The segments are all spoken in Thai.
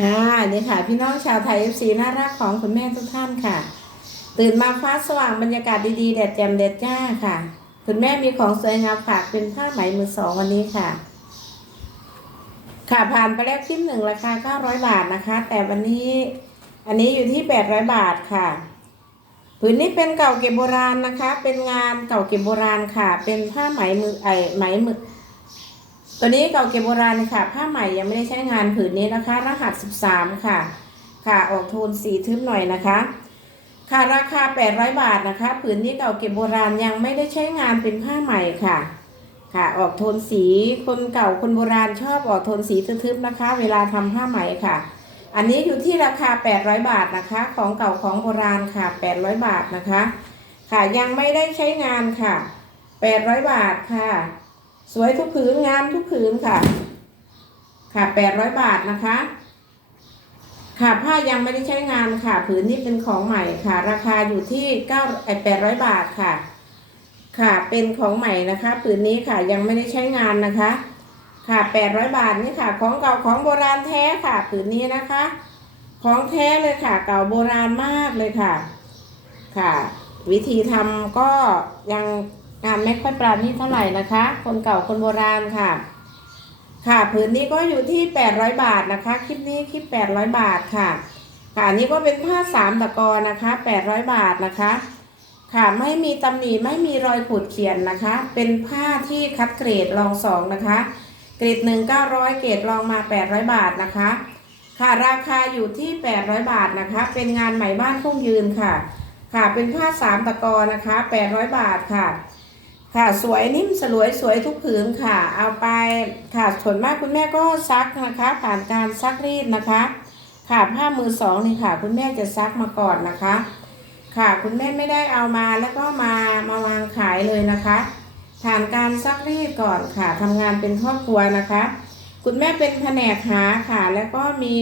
ค่ะนี่ค่ะ พี่น้องชาวไทยเอฟซีน่ารักของคุณแม่ทุกท่านค่ะ ตื่นมาฟ้าสว่างบรรยากาศดีๆแดดแจ่มแดดจ้าค่ะ คุณแม่มีของสวยงามฝากเป็นผ้าไหมมือสองวันนี้ค่ะ ค่ะผ่านไปแล้วคลิปหนึ่งราคา900บาทนะคะ แต่วันนี้อันนี้อยู่ที่800บาทค่ะผืนนี้เป็นเก่าเก็บโบราณนะคะ เป็นงานเก่าเก็บโบราณค่ะ เป็นผ้าไหมมือไอไหมมือ ตัวนี้เก่าเก็บโบราณค่ะ ผ้าใหม่ยังไม่ได้ใช้งานผืนนี้นะคะ รหัส 13 ค่ะ ค่ะออกโทนสีทึบหน่อยนะคะ ค่ะราคา 800 บาทนะคะ ผืนนี้เก่าเก็บโบราณยังไม่ได้ใช้งานเป็นผ้าใหม่ค่ะ ค่ะออกโทนสีคนเก่าคนโบราณชอบออกโทนสีทึบๆนะคะ เวลาทำผ้าไหม่ค่ะ อันนี้อยู่ที่ราคา 800 บาทนะคะ ของเก่าของโบราณค่ะ 800 บาทนะคะ ค่ะยังไม่ได้ใช้งานค่ะ 800 บาทค่ะ สวยทุกผืนงามทุกผืนค่ะ ค่ะ800บาทนะคะ ค่ะผ้ายังไม่ได้ใช้งานค่ะ ผืนนี้เป็นของใหม่ค่ะ ราคาอยู่ที่9ไอ800บาทค่ะ ค่ะเป็นของใหม่นะคะ ผืนนี้ค่ะยังไม่ได้ใช้งานนะคะ ค่ะ800บาทนี่ค่ะ ของเก่าของโบราณแท้ค่ะ ผืนนี้นะคะ ของแท้เลยค่ะ เก่าโบราณมากเลยค่ะ ค่ะ วิธีทำก็ยัง ไม่ค่อยปราณีตเท่าไหร่นะคะ คนเก่าคนโบราณค่ะ ค่ะผืนนี้ก็อยู่ที่ 800 บาทนะคะ คลิปนี้คลิป 800 บาทค่ะ ค่ะอันนี้ก็เป็นผ้าสามตะกอนะคะ 800 บาทนะคะ ค่ะไม่มีตำหนิไม่มีรอยขูดเขียนนะคะ เป็นผ้าที่คัดเกรดรองสองนะคะเกรดหนึ่งเก้าร้อยเกรดรองมา 800 บาทนะคะ ค่ะราคาอยู่ที่ 800 บาทนะคะ เป็นงานใหม่บ้านพุ่งยืนค่ะ ค่ะเป็นผ้าสามตะกอนะคะ 800 บาทค่ะ ค่ะสวยนิ่มสลวยสวยทุกผืนค่ะ เอาไปค่ะส่วนมากคุณแม่ก็ซักนะคะ ผ่านการซักรีดนะคะ ค่ะผ้ามือสองนี่ค่ะ คุณแม่จะซักมาก่อนนะคะ ค่ะคุณแม่ไม่ได้เอามาแล้วก็มามาวางขายเลยนะคะ ผ่านการซักรีดก่อนค่ะทำงานเป็นครอบครัวนะคะ คุณแม่เป็นแผนกหาค่ะ แล้วก็มี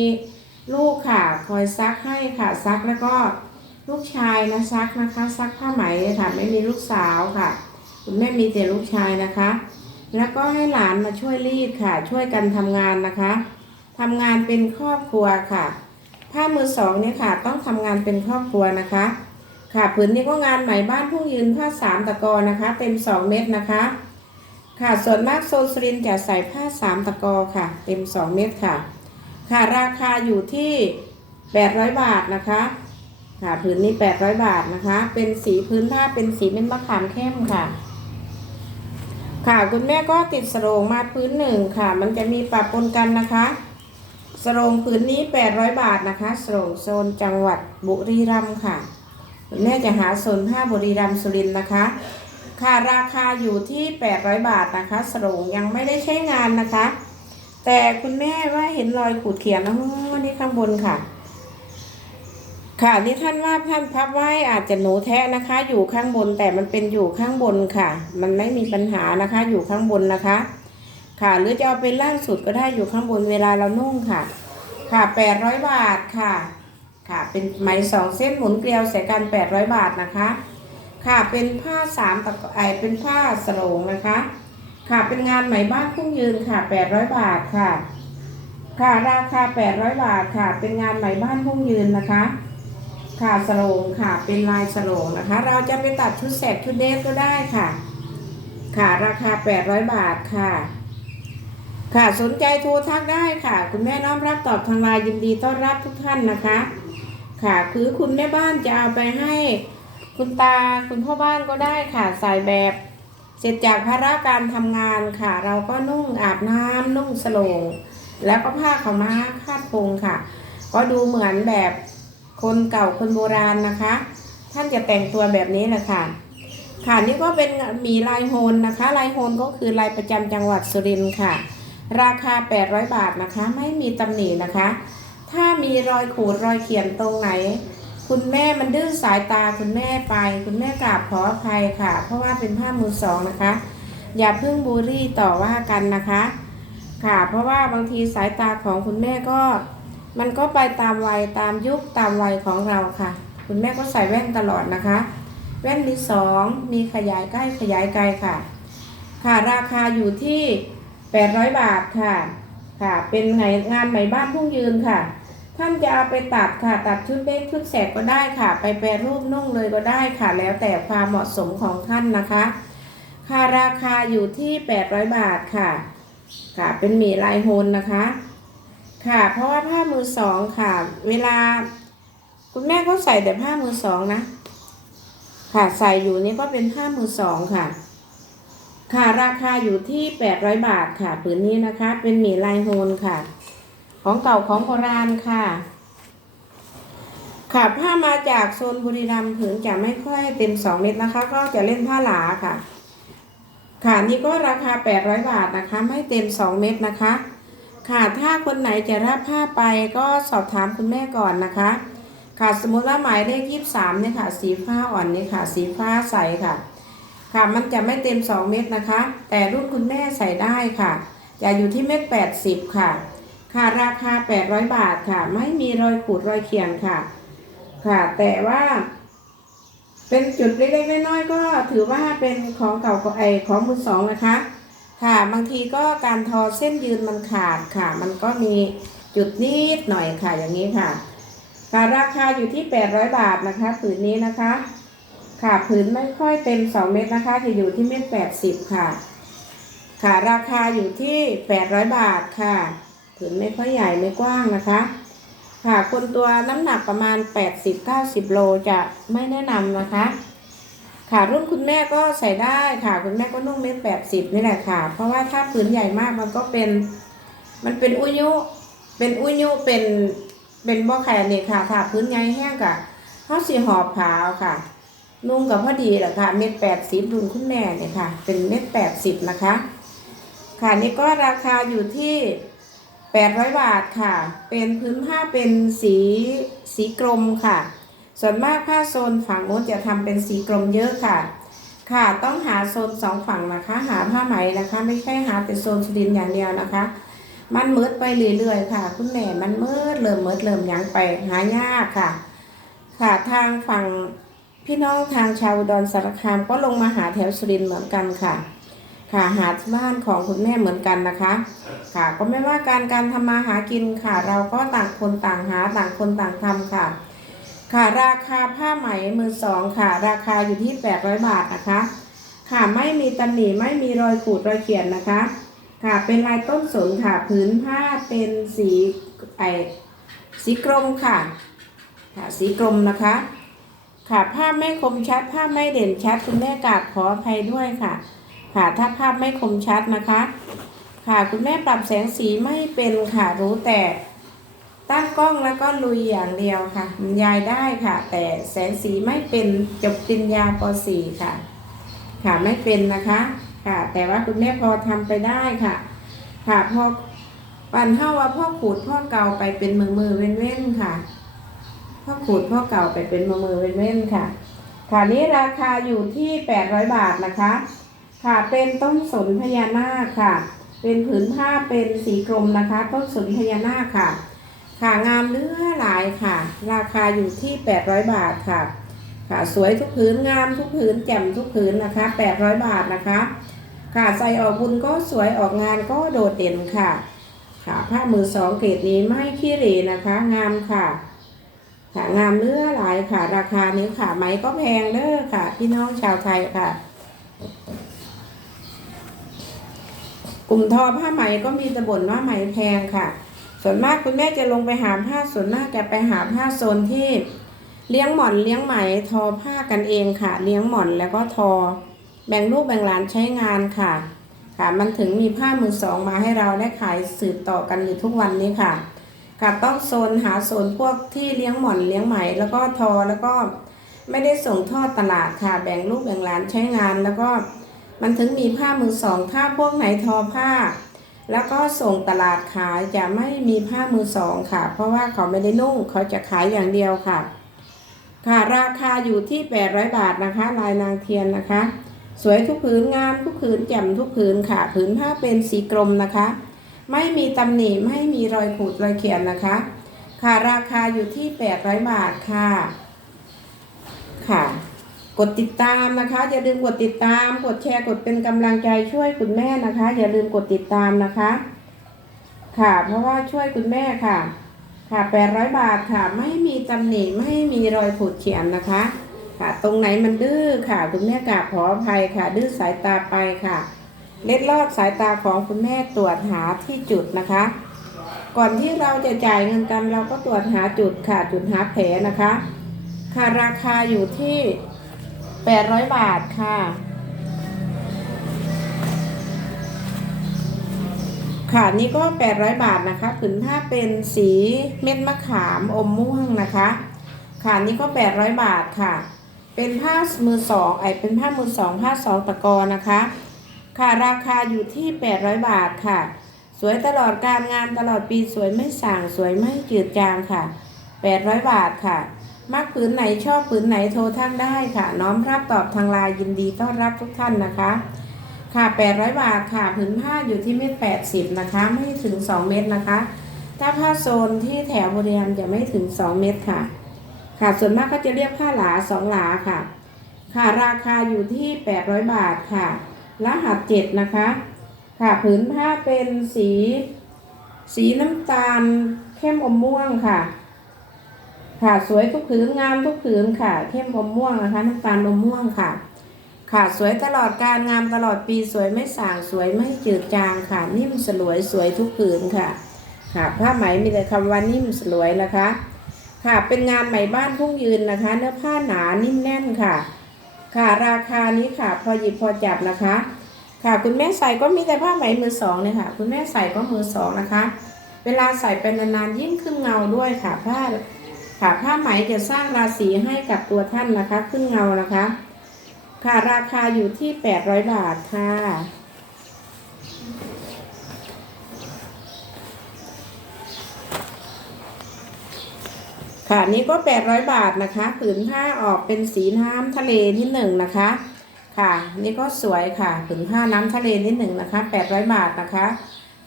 ลูกค่ะ คอยซักให้ค่ะซักแล้วก็ลูกชายนะซักนะคะ ซักผ้าไหมค่ะ ไม่มีลูกสาวค่ะ คุณแม่มีแต่ลูกชายนะคะ แล้วก็ให้หลานมาช่วยรีดค่ะ ช่วยกันทำงานนะคะทำงานเป็นครอบครัวค่ะ ผ้ามือสองเนี่ยค่ะ ต้องทำงานเป็นครอบครัวนะคะ ค่ะผืนนี้ก็งานใหม่บ้านพุ่งยืนผ้าสามตะกอนะคะ เต็มสองเม็ดนะคะ ค่ะส่วนมากโซนสรินจะใส่ผ้าสามตะกอค่ะ เต็มสองเม็ดค่ะ ค่ะราคาอยู่ที่800บาทนะคะ ค่ะผืนนี้800บาทนะคะ เป็นสีพื้นผ้าเป็นสีเม็ดมะขามเข้มค่ะ ค่ะคุณแม่ก็ติดสโรงมาพื้นหนึ่งค่ะ มันจะมีปรับปนกันนะคะสโรงพื้นนี้ 800 บาทนะคะสโรงโซนจังหวัดบุรีรัมย์ค่ะคุณแม่จะหาโซนผ้าบุรีรัมย์สุรินทร์นะคะ ค่ะราคาอยู่ที่ 800 บาทนะคะสโรงยังไม่ได้ใช้งานนะคะ แต่คุณแม่ว่าเห็นรอยขูดเขียนนะนี่ข้างบนค่ะ ค่ะนี่ท่านว่าท่านพับไว้อาจจะหนูแทะนะคะ อยู่ข้างบนแต่มันเป็นอยู่ข้างบนค่ะ มันไม่มีปัญหานะคะ อยู่ข้างบนนะคะ ค่ะหรือจะเอาเป็นล่างสุดก็ได้อยู่ข้างบนเวลาเรานุ่งค่ะ ค่ะแปดร้อยบาทค่ะ ค่ะเป็นไหมสองเส้นหมุนเกลียวใส่กันแปดร้อยบาทนะคะ ค่ะเป็นผ้าสามตะกไอเป็นผ้าสโรงนะคะ ค่ะเป็นงานไหมบ้านพุ่งยืนค่ะแปดร้อยบาทค่ะ ค่ะราคาแปดร้อยบาทค่ะ เป็นงานไหมบ้านพุ่งยืนนะคะ ค่ะสโรงค่ะเป็นลายสโรงนะคะ เราจะไปตัดชุดแสกชุดเดฟก็ได้ค่ะ ค่ะราคา 800 บาทค่ะ ค่ะสนใจโทรทักได้ค่ะ คุณแม่น้อมรับตอบทางไลน์ยินดีต้อนรับทุกท่านนะคะ ค่ะคือคุณแม่บ้านจะเอาไปให้คุณตาคุณพ่อบ้านก็ได้ค่ะใส่แบบเสร็จจากภาระการทำงานค่ะ เราก็นุ่งอาบน้ำนุ่งสโลง แล้วก็ผ้าขาวม้าคาดโพงค่ะ ก็ดูเหมือนแบบ คนเก่าคนโบราณนะคะ ท่านจะแต่งตัวแบบนี้แหละค่ะ ค่ะนี่ก็เป็นหมีลายโฮนนะคะลายโฮนก็คือลายประจำจังหวัดสุรินทร์ค่ะ ราคา 800 บาทนะคะ ไม่มีตำหนินะคะ ถ้ามีรอยขูดรอยเขียนตรงไหน คุณแม่มันดื้อสายตาคุณแม่ไป คุณแม่กราบขออภัยค่ะ เพราะว่าเป็นผ้ามือสองนะคะ อย่าเพิ่งบูลลี่ต่อว่ากันนะคะ ค่ะ เพราะว่าบางทีสายตาของคุณแม่ก็ มันก็ไปตามวัยตามยุคตามวัยของเราค่ะ คุณแม่ก็ใส่แว่นตลอดนะคะ แว่นมีสองมีขยายใกล้ขยายไกลค่ะ ค่ะราคาอยู่ที่ 800 บาทค่ะ ค่ะ เป็นไงงานใหม่บ้านพุ่งยืนค่ะ ท่านจะเอาไปตัดค่ะ ตัดชุดเด้งชุดแสกก็ได้ค่ะ ไปแปรรูปนุ่งเลยก็ได้ค่ะ แล้วแต่ความเหมาะสมของท่านนะคะค่าราคาอยู่ที่ 800 บาทค่ะ ค่ะ เป็นหมี่ลายโฮนนะคะ ค่ะ เพราะว่าผ้ามือสองค่ะ เวลา คุณแม่ก็ใส่แต่ผ้ามือสองนะ ค่ะใส่อยู่นี่ก็เป็นผ้ามือสองค่ะ ค่ะราคาอยู่ที่800บาทค่ะผืนนี้นะคะ เป็นหมีลายโฮนค่ะ ของเก่าของโบราณค่ะ ค่ะผ้ามาจากโซนบุรีรัมย์ผืนจะไม่ค่อยเต็ม2เม็ดนะคะ ก็จะเล่นผ้าหลาค่ะ ค่ะนี่ก็ราคา800บาทนะคะ ไม่เต็ม2เม็ดนะคะ ค่ะถ้าคนไหนจะรับผ้าไปก็สอบถามคุณแม่ก่อนนะคะ ค่ะสมมติว่าหมายเลข23เนี่ยค่ะ สีฟ้าอ่อนนี่ค่ะ สีฟ้าใสค่ะ ค่ะมันจะไม่เต็ม2เม็ดนะคะ แต่รุ่นคุณแม่ใส่ได้ค่ะ จะอยู่ที่เม็ด80ค่ะ ค่ะราคา800บาทค่ะ ไม่มีรอยขูดรอยเขียนค่ะ ค่ะ แต่ว่า เป็นจุดเล็กๆน้อยๆก็ถือว่าเป็นของเก่าไอของมือสองนะคะ ค่ะบางทีก็การทอเส้นยืนมันขาดค่ะ มันก็มีจุดนิดหน่อยค่ะอย่างนี้ค่ะค่ะราคาอยู่ที่ 800 บาทนะคะผืนนี้นะคะ ค่ะผืนไม่ค่อยเต็ม 2 เม็ดนะคะจะอยู่ที่เม็ด80 ค่ะ ค่ะราคาอยู่ที่ 800 บาทค่ะ ผืนไม่ค่อยใหญ่ไม่กว้างนะคะ ค่ะคนตัวน้ำหนักประมาณ 80-90 โลจะไม่แนะนำนะคะ ค่ะรุ่นคุณแม่ก็ใส่ได้ค่ะ คุณแม่ก็นุ่งเม็ด80นี่แหละค่ะ เพราะว่าถ้าผืนใหญ่มากมันก็เป็น มันเป็นอุ้ยุ เป็นอุ้ยุเป็นเป็นบ่อไข่เนี่ยค่ะถ้าพื้นใหญ่แห้งกะเขาสีหอบขาวค่ะ นุ่งกับพอดีแหละค่ะเม็ด80รุ่นคุณแม่เนี่ยค่ะ เป็นเม็ด80นะคะ ค่ะนี่ก็ราคาอยู่ที่800บาทค่ะ เป็นพื้นผ้าเป็นสีสีกรมค่ะ ส่วนมากผ้าโซนฝั่งโน้นจะทำเป็นสีกรมเยอะค่ะ ค่ะต้องหาโซนสองฝั่งนะคะ หาผ้าไหมนะคะ ไม่ใช่หาแต่โซนสดินอย่างเดียวนะคะ มันมืดไปเรื่อยๆค่ะ คุณแม่มันมืดเริ่มมืดเริ่มยังไปหายากค่ะ ค่ะทางฝั่งพี่น้องทางชาวดอนสารคามก็ลงมาหาแถวสุรินเหมือนกันค่ะ ค่ะหาบ้านของคุณแม่เหมือนกันนะคะ ค่ะก็ไม่ว่าการการทำมาหากินค่ะ เราก็ต่างคนต่างหาต่างคนต่างทำค่ะ ค่ะราคาผ้าไหมมือสองค่ะ ราคาอยู่ที่ 800 บาทนะคะ ค่ะไม่มีตำหนิไม่มีรอยขูดรอยเขียนนะคะ ค่ะเป็นลายต้นสนค่ะผืนผ้าเป็นสีไอสีกรมค่ะค่ะสีกรมนะคะ ค่ะภาพไม่คมชัดภาพไม่เด่นชัดคุณแม่กราบขออภัยด้วยค่ะ ค่ะถ้าภาพไม่คมชัดนะคะ ค่ะคุณแม่ปรับแสงสีไม่เป็นค่ะรู้แต่ ตั้งกล้องแล้วก็ลุยอย่างเดียวค่ะบรรยายได้ค่ะ แต่แสงสีไม่เป็นจบปริญญาป .4 ค่ะ ค่ะไม่เป็นนะคะค่ะ แต่ว่าคุณแม่พอทำไปได้ค่ะ ค่ะพอปั่นเท่าว่าพ่อขูดพ่อเกาไปเป็นมือมือเว้นเว้นค่ะ พ่อขูดพ่อเก่าไปเป็นมือมือเว้นเว้นค่ะ ค่ะนี้ราคาอยู่ที่800บาทนะคะ ค่ะเป็นต้นสนพญานาคค่ะ เป็นผืนผ้าเป็นสีกรมนะคะ ต้นสนพญานาคค่ะ ค่ะงามเลือหลายค่ะ ราคาอยู่ที่ 800 บาทค่ะ ค่ะสวยทุกผืนงามทุกผืนแจ่มทุกผืนนะคะ 800 บาทนะคะ ค่ะใส่ออกบุญก็สวยออกงานก็โดดเด่นค่ะ ค่ะผ้ามือสองเกรดนี้ไม่ขี้เหร่นะคะ งามค่ะ ค่ะงามเลือหลายค่ะ ราคานี้ค่ะไหมก็แพงเด้อค่ะ พี่น้องชาวไทยค่ะกลุ่มทอผ้าไหมก็มีตะบ่นว่าไหมแพงค่ะ ส่วนมากคุณแม่จะลงไปหาผ้าส่วนมากจะไปหาผ้าโซนที่เลี้ยงหมอนเลี้ยงไหมทอผ้ากันเองค่ะ เลี้ยงหมอนแล้วก็ทอ แบ่งลูกแบ่งหลานใช้งานค่ะ ค่ะมันถึงมีผ้ามือสองมาให้เราได้ขายสืบต่อกันอยู่ทุกวันนี้ค่ะค่ะต้องโซนหาโซนพวกที่เลี้ยงหมอนเลี้ยงไหมแล้วก็ทอแล้วก็ไม่ได้ส่งทอดตลาดค่ะ แบ่งลูกแบ่งหลานใช้งานแล้วก็มันถึงมีผ้ามือสองถ้าพวกไหนทอผ้า แล้วก็ส่งตลาดขายจะไม่มีผ้ามือสองค่ะ เพราะว่าเขาไม่ได้นุ่งเขาจะขายอย่างเดียวค่ะ ค่ะราคาอยู่ที่ 800 บาทนะคะ ลายนางเทียนนะคะ สวยทุกผืนงามทุกผืนแจ่มทุกผืนค่ะ ผืนผ้าเป็นสีกรมนะคะ ไม่มีตำหนิไม่มีรอยขูดรอยเขียนนะคะ ค่ะราคาอยู่ที่ 800 บาทค่ะ ค่ะ กดติดตามนะคะ อย่าลืมกดติดตาม กดแชร์กดเป็นกำลังใจช่วยคุณแม่นะคะ อย่าลืมกดติดตามนะคะ ค่ะ เพราะว่าช่วยคุณแม่ค่ะ ค่ะแปดร้อยบาทค่ะ ไม่มีตำหนิไม่มีรอยขูดเขียนนะคะ ค่ะ ตรงไหนมันดื้อค่ะ คุณแม่กราบขออภัยค่ะ ดื้อสายตาไปค่ะ เล็ดลอดสายตาของคุณแม่ตรวจหาที่จุดนะคะ ก่อนที่เราจะจ่ายเงินกันเราก็ตรวจหาจุดค่ะ จุดหาแผลนะคะ ค่ะราคาอยู่ที่ 800บาทค่ะ ค่ะนี่ก็800บาทนะคะผืนผ้าเป็นสีเม็ดมะขามอมม่วงนะคะ ค่ะนี่ก็800บาทค่ะ เป็นผ้ามือสองไอเป็นผ้ามือสองผ้าสองตะกอนะคะ ค่ะราคาอยู่ที่800บาทค่ะ สวยตลอดการงานตลอดปีสวยไม่สั่งสวยไม่จืดจางค่ะ800บาทค่ะ มักผืนไหนชอบผืนไหนโทรทักได้ค่ะ น้อมรับตอบทางไลน์ยินดีต้อนรับทุกท่านนะคะ ค่ะ 800 บาทค่ะผืนผ้าอยู่ที่เม็ด80 นะคะ ไม่ถึง 2 เม็ดนะคะ ถ้าผ้าโซนที่แถวบริเวณจะไม่ถึง 2 เม็ดค่ะ ค่ะส่วนมากก็จะเรียกผ้าหลา 2 หลาค่ะ ค่ะราคาอยู่ที่ 800 บาทค่ะ รหัส 7 นะคะ ค่ะผืนผ้าเป็นสี สีน้ำตาลเข้มอมม่วงค่ะ ค่ะสวยทุกผืนงามทุกผืนค่ะ เข้มอมม่วงนะคะน้ำตาลอมม่วงค่ะ ค่ะสวยตลอดการงามตลอดปีสวยไม่สางสวยไม่จืดจางค่ะ นิ่มสลวยสวยทุกผืนค่ะ ค่ะผ้าไหมมีแต่คำว่านิ่มสลวยนะคะ ค่ะเป็นงานไหมบ้านพุ่งยืนนะคะ เนื้อผ้าหนานิ่มแน่นค่ะ ค่ะราคานี้ค่ะ พอหยิบพอจับนะคะ ค่ะคุณแม่ใส่ก็มีแต่ผ้าไหมมือสองเลยค่ะ คุณแม่ใส่ก็มือสองนะคะ เวลาใส่ไปนานๆยิ่งขึ้นเงาด้วยค่ะผ้า ค่ะผ้าไหมจะสร้างราศีให้กับตัวท่านนะคะ ขึ้นเงานะคะ ค่ะราคาอยู่ที่ 800 บาทค่ะ ค่ะนี่ก็ 800 บาทนะคะ ผืนผ้าออกเป็นสีน้ำทะเลที่หนึ่งนะคะ ค่ะ นี่ก็สวยค่ะ ผืนผ้าน้ำทะเลนิดหนึ่งนะคะ 800 บาทนะคะ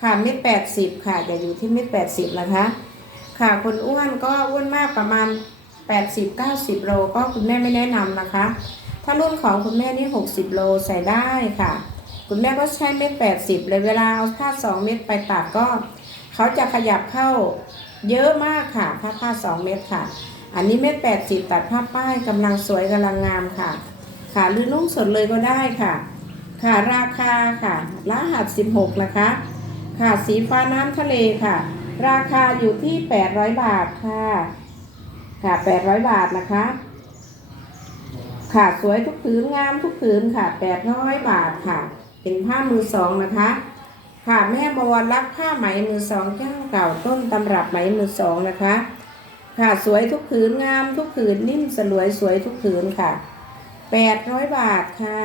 ค่ะเม็ด80 ค่ะจะอยู่ที่เม็ด80 นะคะ ค่ะคนอ้วนก็อ้วนมากประมาณ 80-90 โลก็คุณแม่ไม่แนะนำนะคะ ถ้ารุ่นของคุณแม่นี่ 60 โลใส่ได้ค่ะ คุณแม่ก็ใช้เม็ด80 เลยเวลาเอาผ้า 2 เม็ดไปตัดก็ เขาจะขยับเข้าเยอะมากค่ะถ้าผ้า 2 เม็ดค่ะ อันนี้เม็ด80 ตัดผ้าป้ายกำลังสวยกำลังงามค่ะ ค่ะหรือนุ่งสดเลยก็ได้ค่ะ ค่ะราคาค่ะรหัส16 นะคะ ค่ะสีฟ้าน้ำทะเลค่ะ ราคาอยู่ที่ 800 บาทค่ะ ค่ะ 800 บาทนะคะ ค่ะสวยทุกผืนงามทุกผืนค่ะ 800 บาทค่ะ เป็นผ้ามือสองนะคะ ค่ะแม่บวรรักผ้าไหมมือสองเจ้าเก่าต้นตำรับไหมมือสองนะคะ ค่ะสวยทุกผืนงามทุกผืนนิ่มสลวยสวยทุกผืนค่ะ 800 บาทค่ะ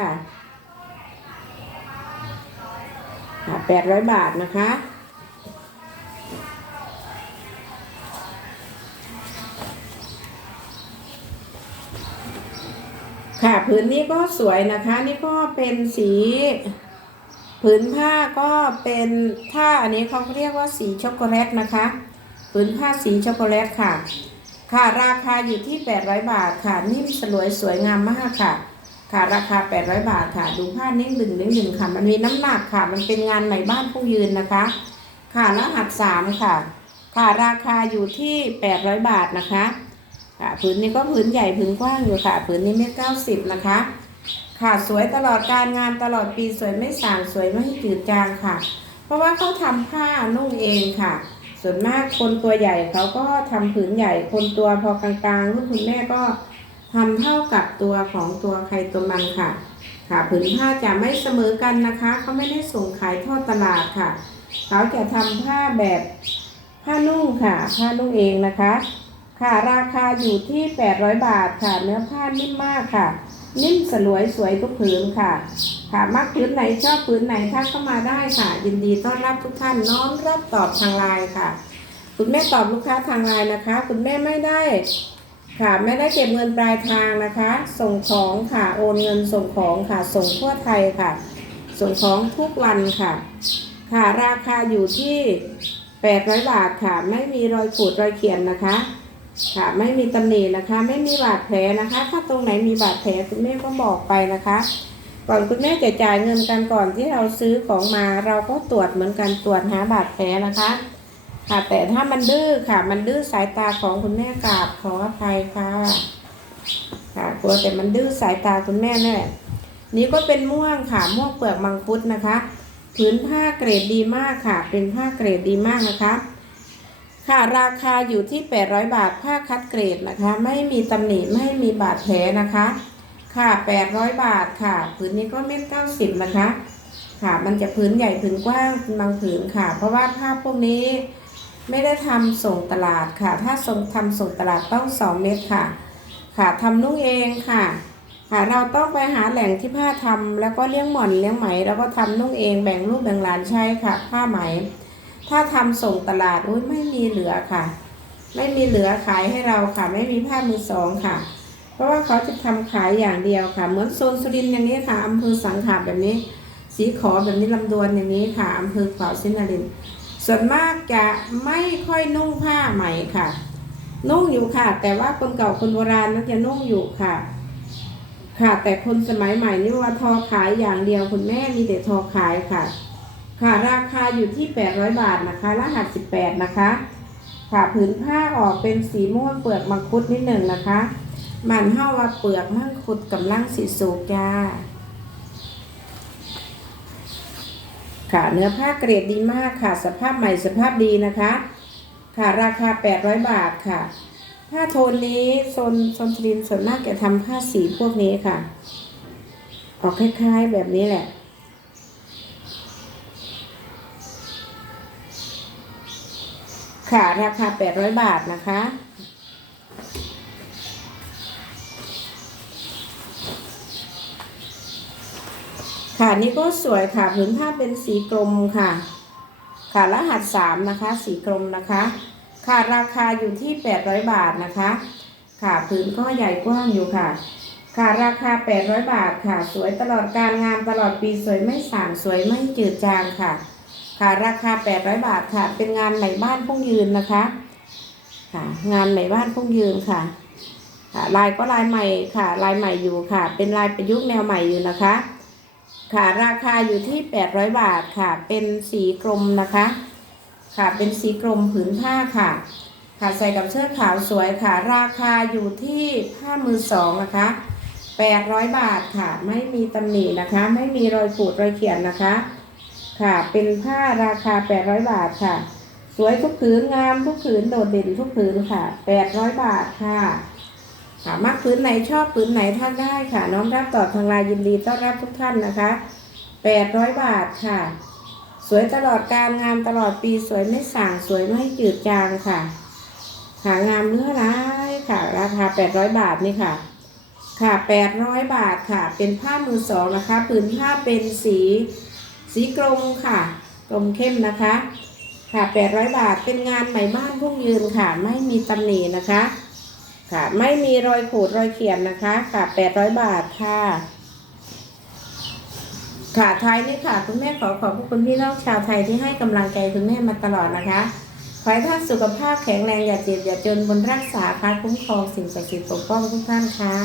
ค่ะ800 บาทนะคะ ค่ะผืนนี้ก็สวยนะคะนี่ก็เป็นสีผืนผ้าก็เป็นถ้าอันนี้เขาเรียกว่าสีช็อกโกแลตนะคะผืนผ้าสีช็อกโกแลตค่ะ ค่ะราคาอยู่ที่ 800 บาทค่ะนิ่มสลวยสวยงามมากค่ะ ค่ะราคา 800 บาทค่ะ ดูผ้านิ่งดึงนิ่งดึงค่ะ มันมีน้ำหนักค่ะ มันเป็นงานไหมบ้านผู้ยืนนะคะ ค่ะรหัสสามค่ะ ค่ะราคาอยู่ที่ 800 บาทนะคะ ค่ะผืนนี้ก็ผืนใหญ่ผืนกว้างอยู่ค่ะผืนนี้เมตรเก้าสิบนะคะ ค่ะสวยตลอดการงานตลอดปีสวยไม่สางสวยไม่จืดจางค่ะ เพราะว่าเขาทำผ้านุ่งเองค่ะ ส่วนมากคนตัวใหญ่เขาก็ทำผืนใหญ่คนตัวพอกลางๆรุ่นคุณแม่ก็ทำเท่ากับตัวของตัวใครตัวมันค่ะ ค่ะผืนผ้าจะไม่เสมอกันนะคะเขาไม่ได้ส่งขายทอดตลาดค่ะ เขาจะทำผ้าแบบผ้านุ่งค่ะ ผ้านุ่งเองนะคะ ค่ะราคาอยู่ที่ 800 บาทค่ะ เนื้อผ้านิ่มมากค่ะ นิ่มสลวยสวยทุกผืนค่ะ ค่ะมักผืนไหนชอบผืนไหนทักเข้ามาได้ค่ะ ยินดีต้อนรับทุกท่านน้อมรับตอบทางไลน์ค่ะ คุณแม่ตอบลูกค้าทางไลน์นะคะ คุณแม่ไม่ได้ค่ะไม่ได้เก็บเงินปลายทางนะคะ ส่งของค่ะโอนเงินส่งของค่ะ ส่งทั่วไทยค่ะ ส่งของทุกวันค่ะ ค่ะราคาอยู่ที่ 800 บาทค่ะ ไม่มีรอยขูดรอยเขียนนะคะ ค่ะไม่มีตำหนินะคะ ไม่มีบาดแผลนะคะ ถ้าตรงไหนมีบาดแผลคุณแม่ก็บอกไปนะคะ ก่อนคุณแม่จะจ่ายเงินกันก่อนที่เราซื้อของมา เราก็ตรวจเหมือนกันตรวจหาบาดแผลนะคะ ค่ะ แต่ถ้ามันดื้อค่ะ มันดื้อสายตาของคุณแม่กราบขออภัยค่ะค่ะกลัวแต่มันดื้อสายตาคุณแม่นั่นแหละนี่ก็เป็นม่วงค่ะม่วงเปลือกมังคุดนะคะผืนผ้าเกรดดีมากค่ะ เป็นผ้าเกรดดีมากนะคะ ค่ะราคาอยู่ที่ 800 บาทผ้าคัดเกรดนะคะ ไม่มีตำหนิไม่มีบาดแผลนะคะ ค่ะ 800 บาทค่ะผืนนี้ก็เม็ดเก้าสิบนะคะ ค่ะมันจะผืนใหญ่ผืนกว้างบางผืนค่ะ เพราะว่าผ้าพวกนี้ไม่ได้ทำส่งตลาดค่ะ ถ้าส่งทำส่งตลาดต้อง2เม็ดค่ะ ค่ะทำนุ่งเองค่ะ ค่ะเราต้องไปหาแหล่งที่ผ้าทำแล้วก็เลี้ยงหม่อนเลี้ยงไหม แล้วก็ทำนุ่งเองแบ่งลูกแบ่งหลานใช้ค่ะ ผ้าไหม ถ้าทำส่งตลาดอุ้ยไม่มีเหลือค่ะ ไม่มีเหลือขายให้เราค่ะ ไม่มีผ้ามือสองค่ะ เพราะว่าเขาจะทำขายอย่างเดียวค่ะ เหมือนโซนสุรินทร์อย่างนี้ค่ะอำเภอสังขารแบบนี้ สีขอแบบนี้ลำดวนอย่างนี้ค่ะอำเภอขวาวสินนรินส่วนมากจะไม่ค่อยนุ่งผ้าใหม่ค่ะ นุ่งอยู่ค่ะ แต่ว่าคนเก่าคนโบราณนักจะนุ่งอยู่ค่ะ ค่ะ แต่คนสมัยใหม่นี่ว่าทอขายอย่างเดียวคุณแม่มีแต่ทอขายค่ะ ค่ะราคาอยู่ที่ 800 บาทนะคะ รหัส 18 นะคะ ค่ะผืนผ้าออกเป็นสีม่วงเปลือกมังคุดนิดหนึ่งนะคะมันเฮาว่าเปลือกมังคุดกำลังสีสุกจ้าค่ะเนื้อผ้าเกรดดีมากค่ะ สภาพใหม่สภาพดีนะคะ ค่ะราคา 800 บาทค่ะ ผ้าโทนนี้โซนโซนทรินส่วนมากจะทำผ้าสีพวกนี้ค่ะ ออกคล้ายๆแบบนี้แหละ ค่ะ ราคา 800 บาทนะคะ ค่ะนี่ก็สวยค่ะผืนผ้าเป็นสีกลมค่ะ ค่ะรหัสสามนะคะ สีกลมนะคะ ค่ะราคาอยู่ที่ 800 บาทนะคะ ค่ะผืนก็ใหญ่กว้างอยู่ค่ะ ค่ะราคา 800 บาทค่ะ สวยตลอดการงานตลอดปีสวยไม่สางสวยไม่จืดจางค่ะ ค่ะราคา 800 บาทค่ะ เป็นงานไหมบ้านพุ่งยืนนะคะค่ะ งานไหมบ้านพุ่งยืนค่ะค่ะลายก็ลายใหม่ค่ะลายใหม่อยู่ค่ะ เป็นลายประยุกต์แนวใหม่อยู่นะคะ ค่ะราคาอยู่ที่ 800 บาทค่ะ เป็นสีกรมนะคะ ค่ะเป็นสีกรมผืนผ้าค่ะ ค่ะใส่กับเสื้อขาวสวยค่ะ ราคาอยู่ที่ผ้ามือสองนะคะ800 บาทค่ะ ไม่มีตำหนินะคะ ไม่มีรอยขูดรอยเขียนนะคะ ค่ะ เป็นผ้าราคา 800 บาทค่ะ สวยทุกผืนงามทุกผืนโดดเด่นทุกผืนค่ะ 800 บาทค่ะค่ะมักผืนไหนชอบผืนไหนท่านได้ค่ะ น้องรับตอบทางไลน์ยินดีต้อนรับทุกท่านนะคะ800 บาทค่ะ สวยตลอดการงามตลอดปีสวยไม่ส่างสวยไม่จืดจางค่ะหางามเนื้อร้ายค่ะ ราคา 800 บาทนี่ค่ะ ค่ะ 800 บาทค่ะ เป็นผ้ามือสองนะคะ ผืนผ้าเป็นสี สีกรมค่ะ กรมเข้มนะคะ ค่ะ 800 บาทเป็นงานไหมบ้านพุ่งยืนค่ะ ไม่มีตำหนินะคะ ค่ะ ไม่มีรอยขูดรอยเขียนนะคะ ค่ะ 800 บาทค่ะ ค่ะท้ายนี้ค่ะ คุณแม่ขอขอบพระคุณพี่น้องชาวไทยที่ให้กำลังใจคุณแม่มาตลอดนะคะขอให้ท่านสุขภาพแข็งแรงอย่าเจ็บอย่าจนบนรักษาค่ะคุ้มครองสิ่งศักดิ์สิทธิ์ปกป้องทุกท่านค่ะ